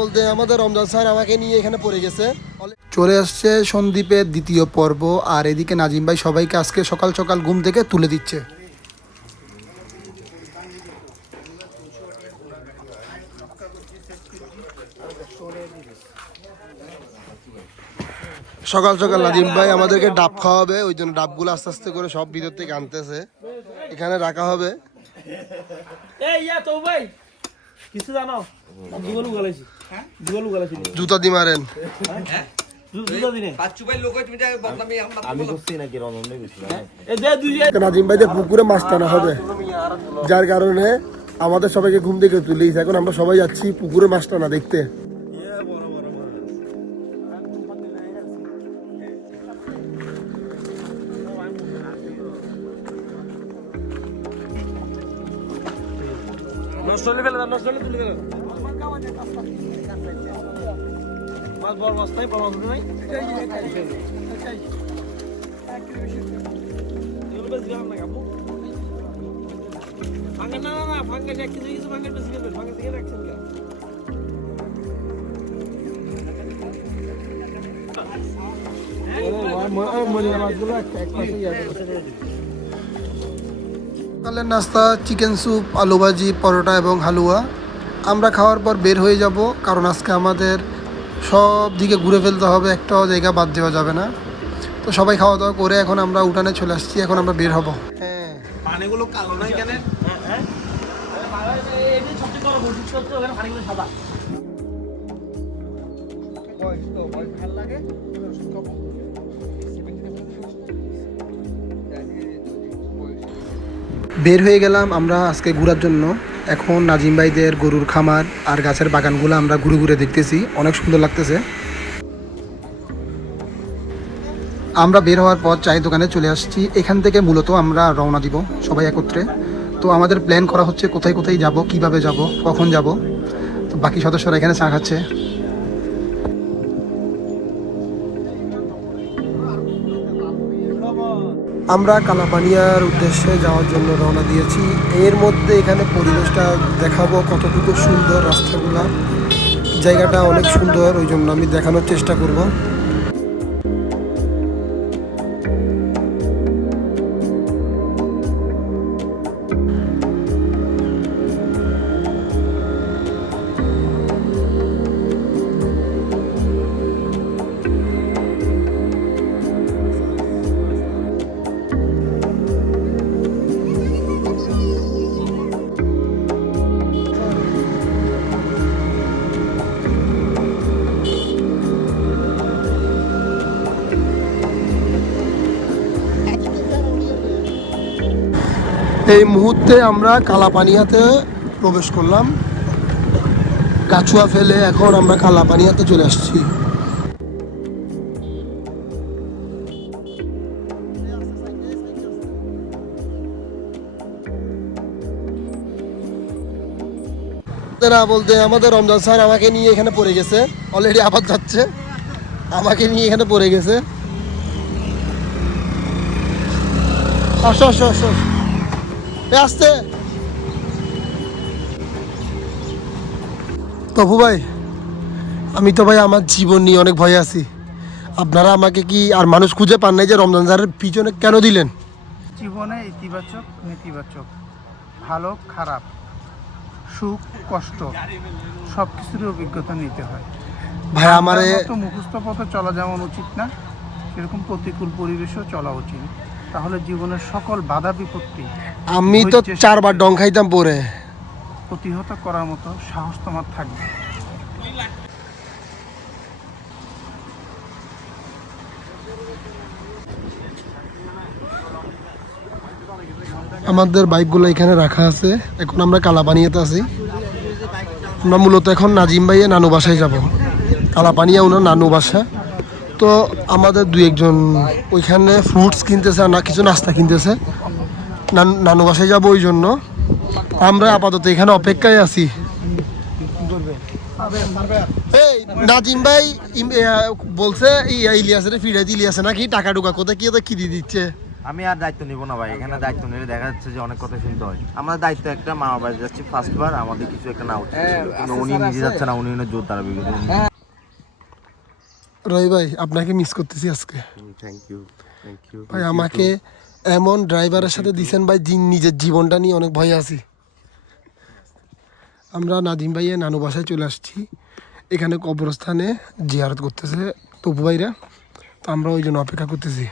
বলতে আমাদের রমজান স্যার আমাকে নিয়ে এখানে পড়ে গেছে। চলে আসছে সন্দীপের দ্বিতীয় পর্ব। আর এদিকে নাজিম ভাই সবাইকে আজকে সকাল সকাল ঘুম থেকে তুলে দিচ্ছে। সকাল সকাল নাজিম ভাই আমাদেরকে ডাব খাওয়াবে, ওই জন্য ডাবগুলো আস্তে আস্তে করে সব ভিতর থেকে আনতেছে, এখানে রাখা হবে। জুতা দি মারেন। নাজিম ভাই পুকুরে মাছ টানা হবে, যার কারণে আমাদের সবাইকে ঘুম থেকে তুলিস। এখন আমরা সবাই যাচ্ছি পুকুরে মাছ টানা দেখতে। সকালের নাস্তা চিকেন স্যুপ, আলু ভাজি, পরোটা এবং হালুয়া। আমরা খাওয়ার পর বের হয়ে যাব, কারণ আজকে আমাদের সব দিকে ঘুরে ফেলতে হবে, একটাও জায়গা বাদ দেওয়া যাবে না। তো সবাই খাওয়া দাওয়া করে এখন আমরা উঠানে চলে আসছি, এখন আমরা বের হব। হ্যাঁ, পানিগুলো কালো নাই কেন? বের হয়ে গেলাম আমরা আজকে ঘোরার জন্য। এখন নাজিম ভাইদের গরুর খামার আর গাছের বাগানগুলো আমরা ঘুরে ঘুরে দেখতেছি, অনেক সুন্দর লাগতেছে। আমরা বের হওয়ার পর চায়ের দোকানে চলে আসছি। এখান থেকে মূলত আমরা রওনা দিব সবাই একত্রে। তো আমাদের প্ল্যান করা হচ্ছে কোথায় কোথায় যাব, কিভাবে যাব, কখন যাব। তো বাকি সদস্যরা এখানে চা খাচ্ছে। আমরা কালাপানিয়ার উদ্দেশ্যে যাওয়ার জন্য রওনা দিয়েছি। এর মধ্যে এখানে পরিবেশটা দেখাবো কতটুকু সুন্দর, রাস্তাগুলা, জায়গাটা অনেক সুন্দর, ওই জন্য আমি দেখানোর চেষ্টা করব। এই মুহূর্তে আমরা কালাপানিয়াতে প্রবেশ করলাম। কাছুয়া ফেলে এখন আমরা কালাপানিয়াতে চলে আসছি। বলতে আমাদের রমজান স্যার আমাকে নিয়ে এখানে পড়ে গেছে, অলরেডি আবার যাচ্ছে, আমাকে নিয়ে এখানে পড়ে গেছে। আসো আসো আসো, আসতে। তপু ভাই, আমি তো ভাই আমার জীবন নিয়ে অনেক ভয়ে আছি। আপনারা আমাকে কি আর মানুষ খুঁজে পান নাই যে রমজান স্যারের পিছনে কেন দিলেন? জীবনে ইতিবাচক নেতিবাচক, ভালো খারাপ, সুখ কষ্ট সব কিছুরই অভিজ্ঞতা নিতে হয় ভাই আমারে তো মুখস্থ পথে চলা যেমন উচিত না, সেরকম প্রতিকূল পরিবেশেও চলা উচিত। তাহলে জীবনের সকল বাধা বিপত্তি আমি তো 4 বার ডং খাইতাম পরে। প্রতিহত করার মতো সাহস তোমার থাকবে। আমাদের বাইকগুলো এখানে রাখা আছে। এখন আমরা কালাপানিয়াতে আছি। আমরা মূলত এখন নাজিম ভাইয়ে নানু বাসায় যাব। কালাপানিয়া ওনার নানু বাসা। তো আমাদের 2-1 জন ওইখানে ফ্রুটস কিনতেছে আর না কিছু নাস্তা কিনতেছে, নানু বাসায় যাবো, ওই জন্য আমরা আপাতত এখানে অপেক্ষায় আছি। এই নাজিম ভাই বলছে ইলিয়াসের ফিরাইতে, ইলিয়াসে নাকি টাকা টুকা কোথায় কি দিয়ে দিচ্ছে। আমি আর দায়িত্ব নিব না ভাই, এখানে দায়িত্ব নিলে দেখা যাচ্ছে যে অনেক কথা শুনতে হয়। আমাদের দায়িত্ব একটা, মামা বাড়ি যাচ্ছি ফার্স্টবার, আমাদের কিছু একটা না উচিত ছিল। কিন্তু উনি নিজে যাচ্ছে না, উনি জোর তারা বিগত। রয় ভাই আপনাকে মিস করতেছি আজকে। থ্যাংক ইউ ভাই আমাকে এমন ড্রাইভারের সাথে দিছেন ভাই, নিজের জীবনটা নিয়ে অনেক ভয় আছি। আমরা নাদিম ভাইয়া নানু বাসায় চলে আসছি, এখানে কবরস্থানে জিয়ারত করতেছে তপু ভাইরা, তো আমরা ওই জন্য অপেক্ষা করতেছি।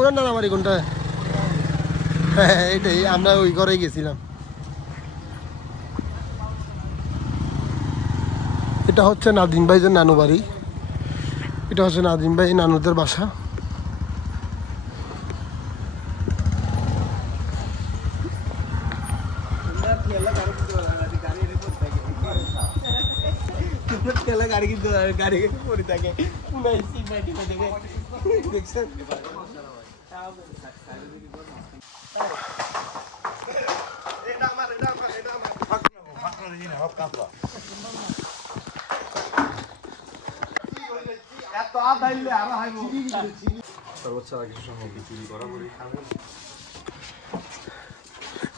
ওনার নানাবাড়ি কোনটা? হ্যাঁ এটাই, আমরা ওই ঘরেই গেছিলাম। এটা হচ্ছে নাদিম ভাইদের নানু বাড়ি, এটা হচ্ছে নাদিম ভাই নানুদের বাসা।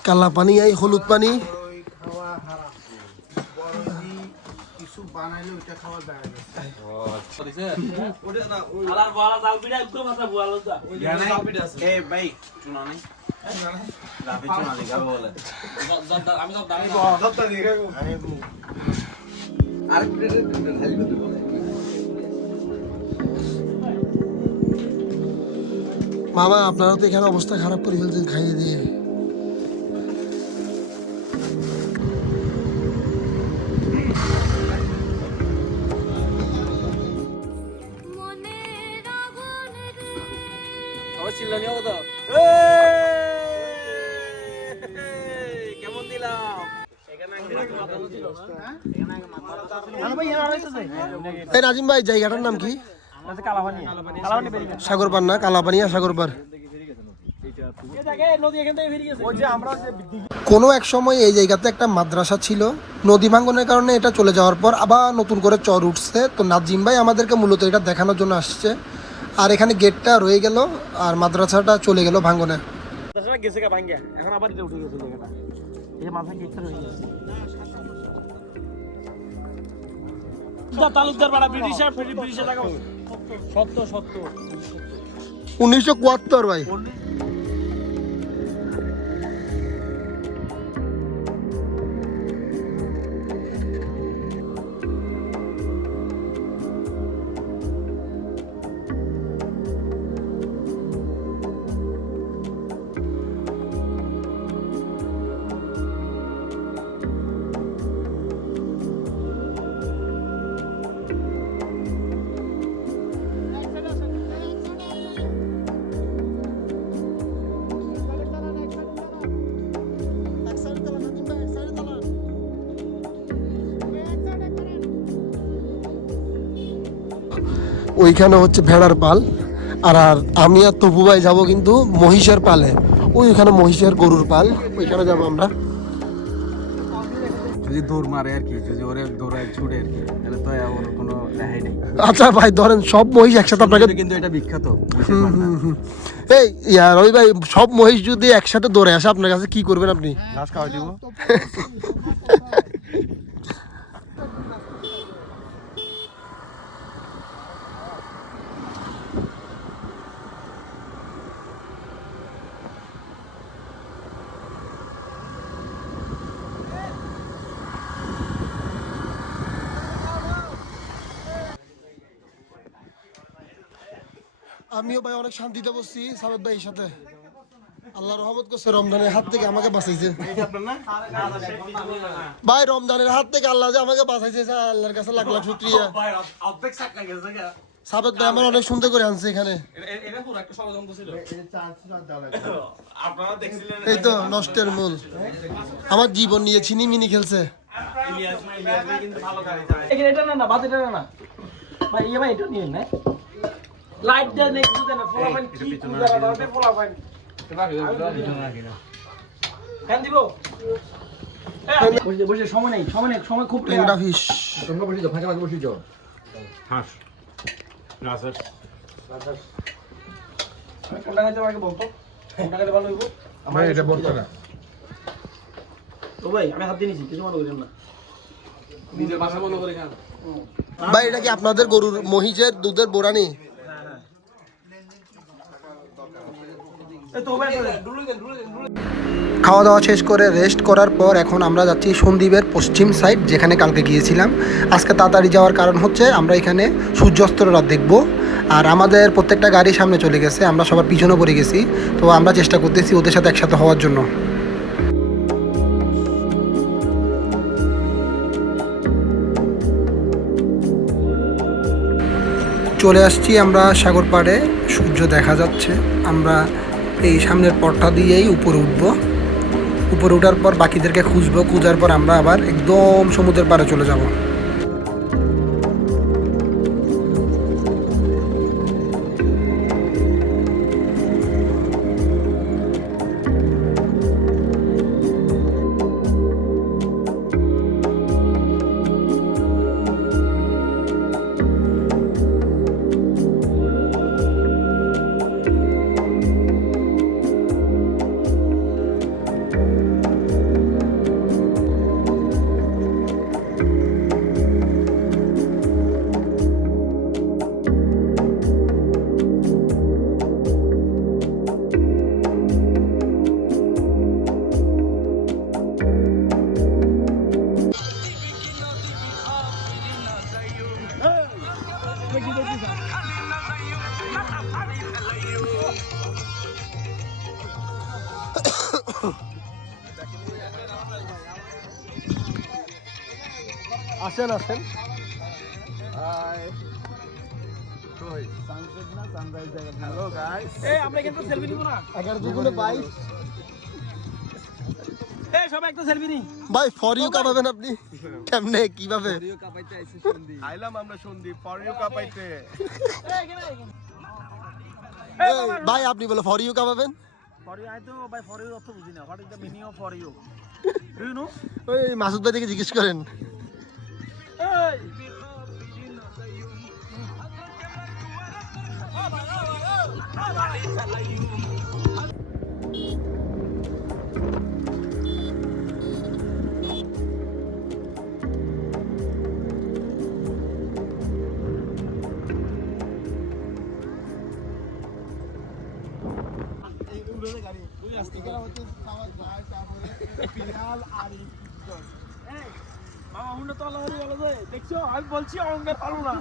কালা পানি এই হলুদ পানি, কিছু বানাইলে ওইটা খাওয়া যায় মামা আপনারা তো এখানে অবস্থা খারাপ করে ফেলছেন খাইয়ে দিয়ে। এই নাজিম ভাই জায়গাটার নাম কি? সাগরপার না, কালাপানিয়া সাগরপার। কোনো এক সময় এই জায়গাতে একটা মাদ্রাসা ছিল, নদী ভাঙ্গনের কারণে এটা চলে যাওয়ার পর আবার নতুন করে চর উঠছে। তো নাজিম ভাই আমাদেরকে মূলত এটা দেখানোর জন্য আসছে, আর এখানে গেটটা রয়ে গেল আর মাদ্রাসাটা চলে গেল ভাঙ্গনে। এখন আবার এটা উঠে গেছে জায়গাটা, এই যে মাথায় গেটটা রয়ে গেছে। তালুকদার পাড়া ব্রিটিশের টাকা 1974 ভাই। ওইখানে হচ্ছে ভেড়ার পাল, আর আমি আর তপু ভাই যাবো কিন্তু মহিষের পালে। ওইখানে মহিষের গরুর পাল, ওইখানে যাবো আমরা। যদি দৌড় মারে আর কি, যদি ওরে দৌড়ায় ছুটে আর কি, তাহলে তো ওর কোনো রেহাই নেই। আচ্ছা ভাই ধরেন সব মহিষ একসাথে আপনাকে, কিন্তু এটা বিখ্যাত। এই ইয়া রবি ভাই, সব মহিষ যদি একসাথে দৌড়ে আসে আপনার কাছে কি করবেন আপনি? ঘাস খাওয়াই দিব। আমিও ভাই অনেক শান্তিতে বসছি সাবেদ ভাইয়ের সাথে। আল্লাহ রহমত করছে, রমজানের হাত থেকে আমাকে বাঁচাইছে ভাই। রমজানের হাত থেকে আল্লাহ যে আমাকে বাঁচাইছে, আল্লাহর কাছে লাখ লাখ শুকরিয়া। সাবেদ ভাই আমার অনেক সুন্দর করে আনছে এখানে। এই তো নষ্টের মূল, আমার জীবন নিয়ে ছিনি মিনি খেলছে। এটা না বাতিটা না ভাই, ভাই এটা নিয়ে না লাইট দেন, একটু দেন, ফলাফল কি পূজা করতে ফলাফল ফ্যান দিব বসে বসে সময় নেই সময় খুব ট্যাংরা ফিশ কোনটা খাইতে আমাকে বলতো কোনটা খেলে ভালো হইব আমার এটা বলতো না তো ভাই আমি হাত দিয়ে নিছি কিছু মনে করেন না নিজের ভাষা বন্ধ করে খান ভাই এটা কি আপনাদের গরুর মহিষের দুধের বোরানি? খাওয়া দাওয়া শেষ করে রেস্ট করার পর এখন আমরা যাচ্ছি সন্দ্বীপের পশ্চিম সাইড, যেখানে কালকে গিয়েছিলাম। আজকে তাড়াতাড়ি যাওয়ার কারণ হচ্ছে আমরা এখানে সূর্যাস্তর রাত দেখব। আর আমাদের প্রত্যেকটা গাড়ি সামনে চলে গেছে, আমরা সবার পিছনে পড়ে গেছি। তো আমরা চেষ্টা করতেছি ওদের সাথে একসাথে হওয়ার জন্য। চলে আসছি আমরা সাগর পাড়ে, সূর্য দেখা যাচ্ছে। আমরা এই সামনের পথটা দিয়েই উপরে উঠবো। উপরে ওঠার পর বাকিদেরকে খুঁজবো, খোঁজার পর আমরা আবার একদম সমুদ্রের পাড়ে চলে যাব। আসেন আসেন। হ্যালো গাইস, এই আমরা কিন্তু সেলফি নিব না 11 দুগুণে 22। এই সবাই একটা সেলফি নি ভাই ফর ইউ কাপাবেন আপনি কেমনে কিভাবে? আইলাম আমরা সন্দীপ ফর ইউ কাপাইতে। এই, ভাই আপনি বলে ফর ইউ কাপাবেন? ফর ইউ আই তো ভাই ফর ইউ অর্থ বুঝি না। What is the meaning of for you? Do you know? ওই মাসুদ ভাই থেকে জিজ্ঞেস করেন। এই মামা হুন্ডা তো আল্লাহ হরি আলো যায় দেখছো আমি বলছি অঙ্গের পারো না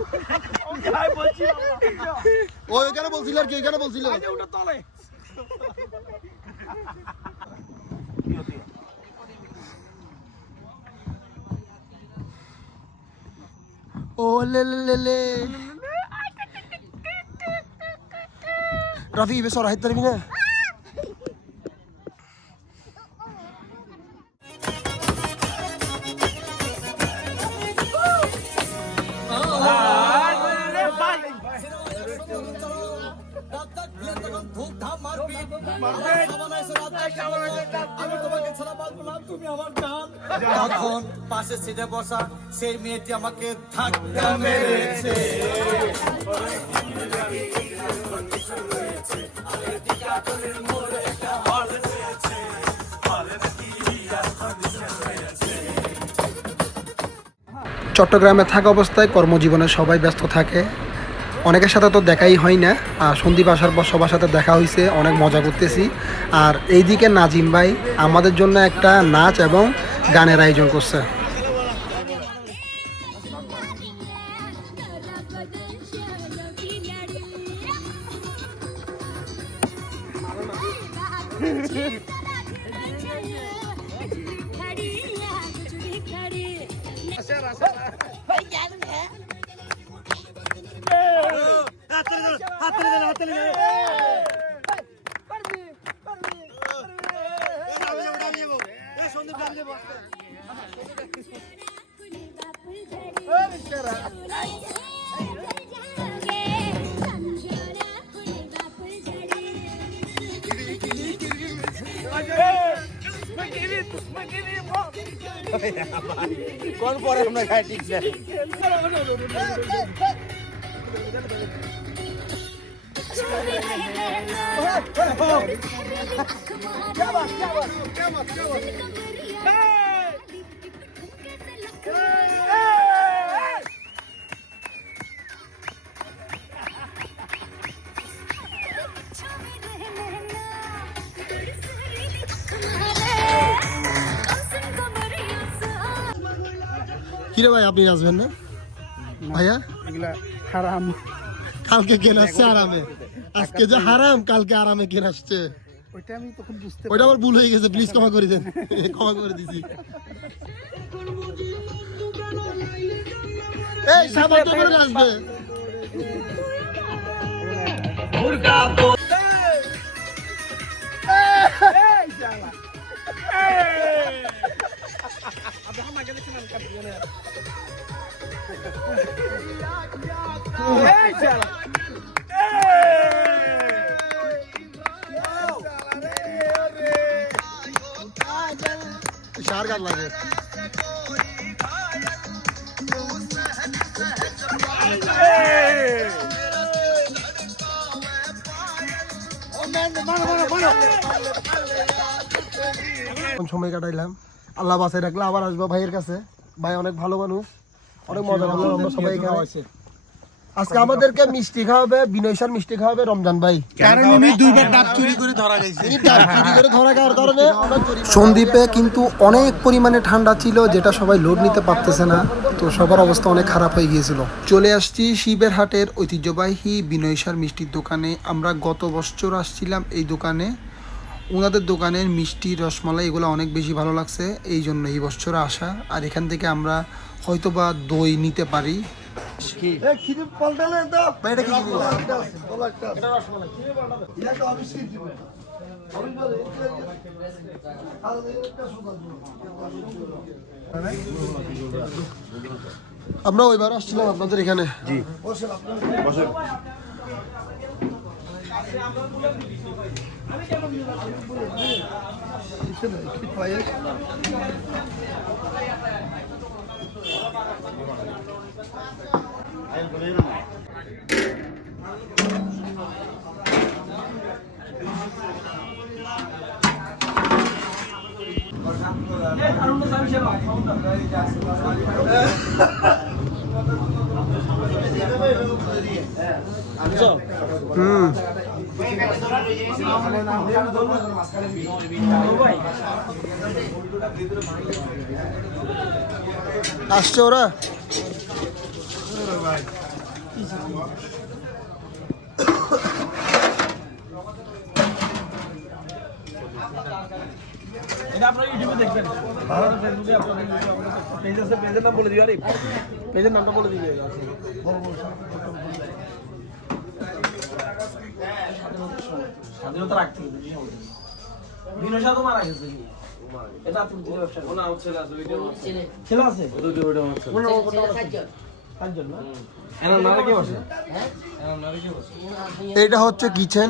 অঙ্গে আমি বলছি দেখছো ওই কেন বলছিল আর কি কেন বলছিল? আজ হুন্ডা তলে ও লে লে লে লে রাফি বে সর হাইতে পারবি না? যখন পাশে সিটে বসা সেই মেয়েটি আমাকে ধাক্কা মেরেছে। চট্টগ্রামে থাকা অবস্থায় কর্মজীবনে সবাই ব্যস্ত থাকে, অনেকের সাথে তো দেখাই হয় না। আর সন্দীপ আসার পর সবার সাথে দেখা হয়েছে, অনেক মজা করতেছি। আর এইদিকে নাজিম ভাই আমাদের জন্য একটা নাচ এবং গানের আয়োজন করছে। কোন পরে আমরা খাই ঠিক আছে কিরে ভাই আপনি আসবেন না ভাইয়া? এগুলা হারাম। কালকে কেন আসছে আরামে, আজকে যে হারাম কালকে আরামে কেন আসছে? ওইটা আমি তখন বুঝতে ওইটা আমার ভুল হয়ে গেছে, প্লিজ ক্ষমা করে দেন। ক্ষমা করে দিছি। এই সাবান তো করে আসবে। শার গান লাগে। সময় কাটাইলাম, আল্লাহ বাসায় রাখলে আবার আসবো ভাইয়ের কাছে। ভাই অনেক ভালো মানুষ, অনেক মজা করলাম আমরা সবাই এখানে। আজকে আমাদেরকে মিষ্টি খাওয়াবে, বিনয় স্যার মিষ্টি খাওয়াবে রমজান ভাই। কারণ উনি দুইবার ডাব চুরি করে ধরা গেছে। তিনি ডাব চুরি করে ধরা খাওয়ার কারণে আমরা জরিমানা। সন্দ্বীপে কিন্তু অনেক পরিমাণে ঠান্ডা ছিল, যেটা সবাই লোড নিতে পারতেছে না, তো সবার অবস্থা অনেক খারাপ হয়ে গিয়েছিল। চলে আসছি শিবের হাটের ঐতিহ্যবাহী বিনয় স্যার মিষ্টির দোকানে। আমরা গত বছর আসছিলাম এই দোকানে, ওনাদের দোকানের মিষ্টি রসমালাই এগুলো অনেক বেশি ভালো লাগছে, এই জন্য এই বছর আসা। আর এখান থেকে আমরা হয়তোবা দই নিতে পারি। আমরা ওইবার আসছিলাম আপনাদের এখানে। জি আসছে ওরা। এটা আপনারা ইউটিউবে দেখবেন, ফেসবুকে আপনাদের পেজ আছে, পেজের নাম বলে দিও। আরে পেজের নামটা বলে দিবে। স্বাধীনতা রাখতে হবে। বিনয় সাধু মারা গেছে। এটা আপনি ব্যবসা না ছেলে আছে, ছেলে আছে পাঁচজন না। এনার নারে কে বসে? এনার নারে কে বসে? এইটা হচ্ছে কিচেন।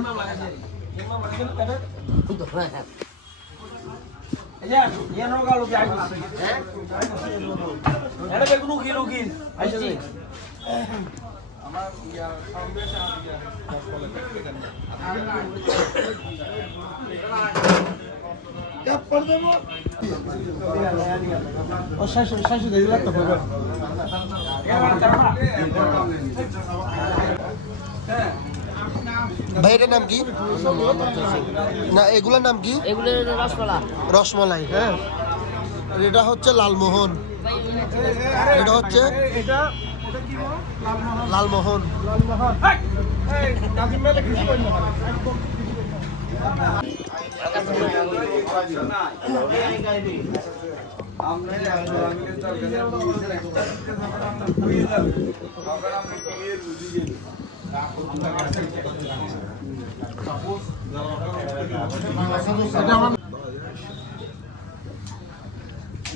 ভাই এটার নাম কি? না এগুলোর নাম কি? রসমালাই। হ্যাঁ, আর এটা হচ্ছে লালমোহন। এটা হচ্ছে লালমোহন।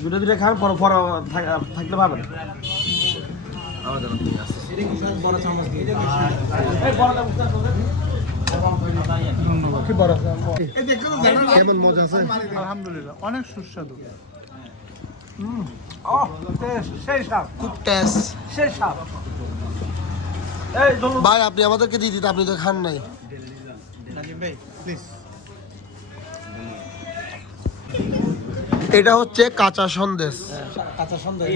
দুটো খান, পর থাকলে পাবেন। কেমন মজা আছে? আলহামদুলিল্লাহ অনেক সুস্বাদু। সেই সাপ, খুব টেস্ট। সেই সাপ। এই চলো ভাই আপনি আমাদেরকে দিয়ে দিতে, আপনি তো খান নাই। এটা হচ্ছে কাঁচা সন্দেশ কাঁচা সন্দেশ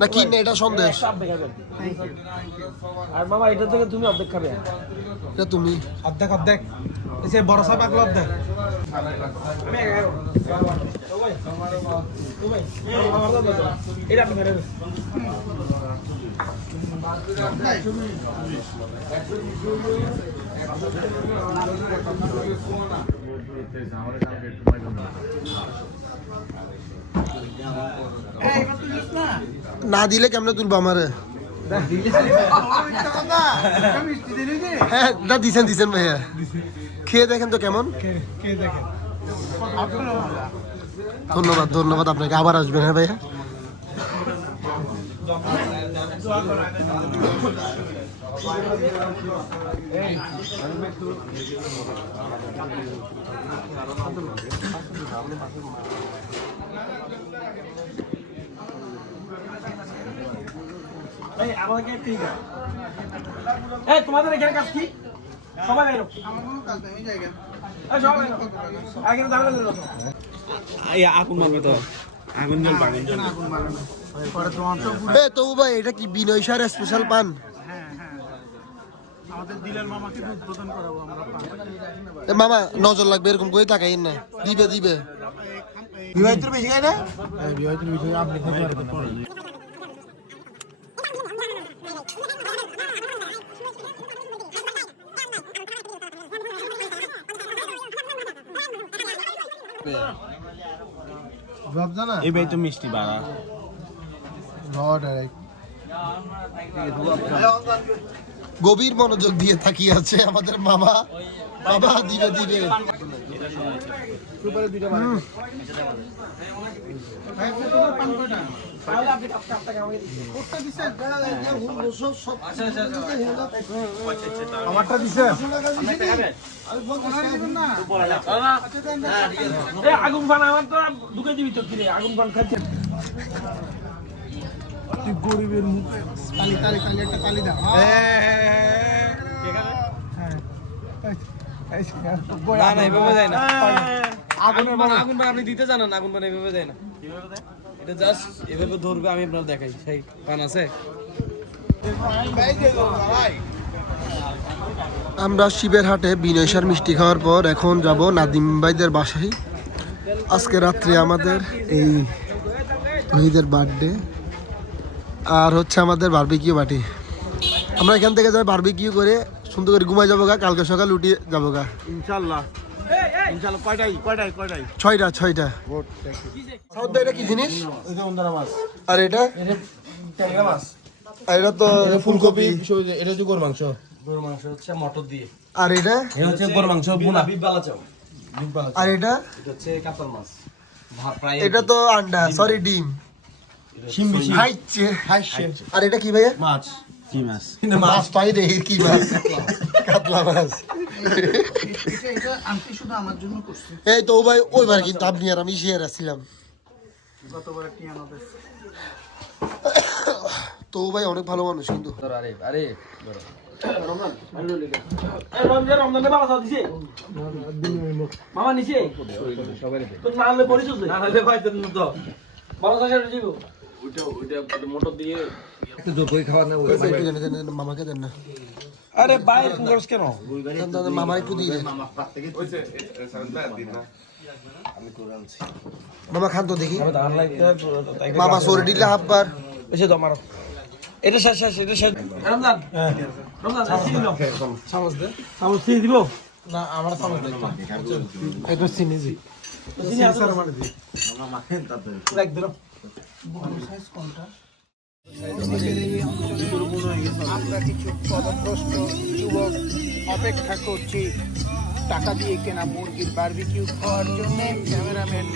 না কি না, এটা সন্দেশ। আর মামা এটা থেকে তুমি অর্ধেক খাবে। এটা তুমি অর্ধেক অর্ধেক, এসে বড় সাপ একলা অর্ধেক। এটা আপনি খাবেন। না দিলে কেমনে তুলবো আমারে? হ্যাঁ না, দিছেন দিছেন ভাইয়া, খেয়ে দেখেন তো কেমন। ধন্যবাদ ধন্যবাদ আপনাকে, আবার আসবেন। হ্যাঁ ভাইয়া। এই আমাকে ঠিক আছে। এই তোমাদের এখানে কাজ কি? সবাই বেরো। এই সবাই বেরো। আগে দাঁড়ালে বেরো। তবু ভাই এটা কি বিনয় স্যার স্পেশাল পান? আমাদের দিলের মামাকে উদ্বোধন করাবো আমরা। মামা নজর লাগবে, এরকম করে তাকাইন না। দিবে দিবে। বিবাহিত বেশি খাই না? বিবাহিত বেশি আপনি খাই পারবেন না। এই ভাই তো মিষ্টি বাড়া। গভীর মনোযোগ দিয়ে তাকিয়ে আছে আমাদের মামা। বাবা দিবে দিবে। আমারটা দিছে। এই আগুন পান আমার তো ঢুকে দিবি তো কিরে আগুন পান খাচ্ছে। তুই গরিবের মুখে তালি তালি তালি একটা তালি দাও। না না এভাবে যায় না। আগুন বান আপনি দিতে জানেন, আগুন বান এভাবে যায় না। এটা জাস্ট এভাবে ধরবে, আমি আপনার দেখাই। সেই পান আছে। আমরা শিবের হাটে বিনয় স্যার মিষ্টি খাওয়ার পর এখন যাব নাদিম ভাইদের বাসায়। আজকে রাত্রে আমাদের এই তহিদের বার্থডে, আর হচ্ছে আমাদের বারবিকিউ পার্টি। আমরা এখান থেকে যাই বারবিকিউ করে সুন্দর করে ঘুমাই যাবো গা, কালকে সকাল উঠে যাবো গা ইনশাআল্লাহ ইনশাআল্লাহ। কয়টাই 6টা 6টা। সাউথ ভাই, এটা কি জিনিস? আর এটা ট্যাংরা মাছ। আর এটা তো ফুলকপি। এটা হচ্ছে গরুর মাংস। গরু মাংস হচ্ছে মটর দিয়ে। আর এটা এটা হচ্ছে গরুর মাংস বুনা। বিপ বালা চাও। আর এটা এটা হচ্ছে কাতল মাছ। প্রায় এটা তো আন্ডা, সরি ডিম। হাইচ্ছে। আর এটা কি ভাইয়া? মাছ। কি মাছ? মাছ পাই রে, কি মাছ? কাতলা মাছ। এটা আন্টি শুধু আমার জন্য করছে। এই তো ভাই ওইবার কিন্তু আপনি আর আমি শেয়ার আসছিলাম। গতবার একটি আমাদের তো ভাই অনেক ভালো মানুষ কিন্তু। রমজানে বাবা চাও দিছে। মামা নিছে। তো না হলে পরিচয় না হলে ভাই তো বড় চাষে দিব। ওইটা মোটর দিয়ে একটু জোপই খাওয়া না। মামাকে দেন না। আরে বাইরে করছ কেন? মামা একটু দিয়ে দেন। মামা খান তো দেখি। মামা সরে দিলে হাফবার। এসে দাও মারো। এটা শেষ শেষ এটা শেষ। রমজান রমজান চিনি দাও। চামচ দে। চামচ চিনি দিব? না আমার সামনে দেখো। একটু চিনি জি। চিনি আছে মানে দি আমরা মাখেন তাতে। লাগ দিও। আমরা কিছু পদভ্রষ্ট যুবক অপেক্ষা করছি টাকা দিয়ে কেনা মুরগির বারবিকিউ খাওয়ার জন্য। ক্যামেরাম্যান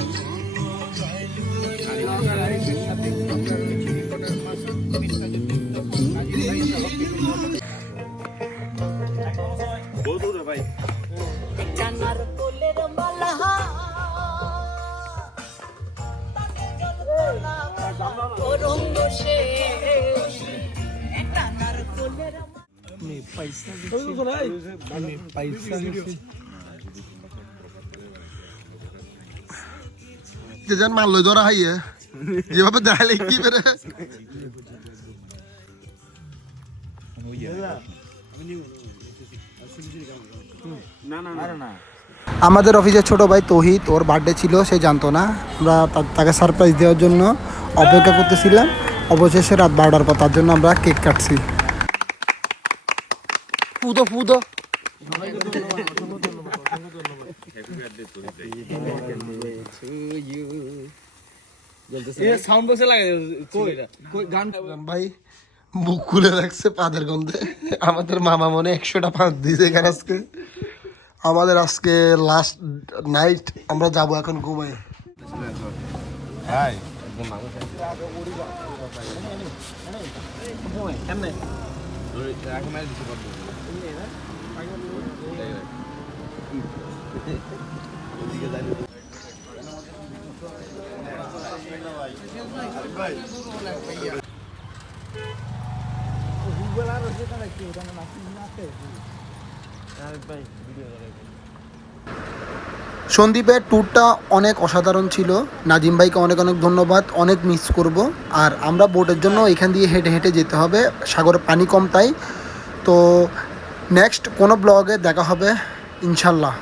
সাথে আমরা রয়েছি রিপোর্টার মাসুদ, বিস্তারিত নাজির ভাই সহ ভাই ডানার কোলের মালা যে যেন মাল লই ধরা হাইয়ে যেভাবে দেখালে কি বেরে আমাদের অফিসের ছোট ভাই তৌহিদ, ওর বার্থডে ছিল, সে জানতো না। আমরা তাকে সারপ্রাইজ দেওয়ার জন্য অপেক্ষা করতেছিলাম। অবশেষে রাত 12টার পর তার জন্য আমরা কেক কাটছি। ফুদো ফুদো সাউন্ড বক্সে লাগে কই গান ভাই বুক খুলে রাখছে পাদের গন্ধে। আমাদের মামা মনে 100টা পাঁচ দিয়েছে এখানে আজকে। আমাদের আজকে লাস্ট নাইট, আমরা যাব এখন ঘুমাই। সন্দীপের ট্যুরটা অনেক অসাধারণ ছিল। নাজিম ভাইকে অনেক অনেক ধন্যবাদ, অনেক মিস করব। আর আমরা বোটের জন্য এখান দিয়ে হেঁটে হেঁটে যেতে হবে, সাগরে পানি কম তাই। তো নেক্সট কোনো ব্লগে দেখা হবে ইনশাল্লাহ।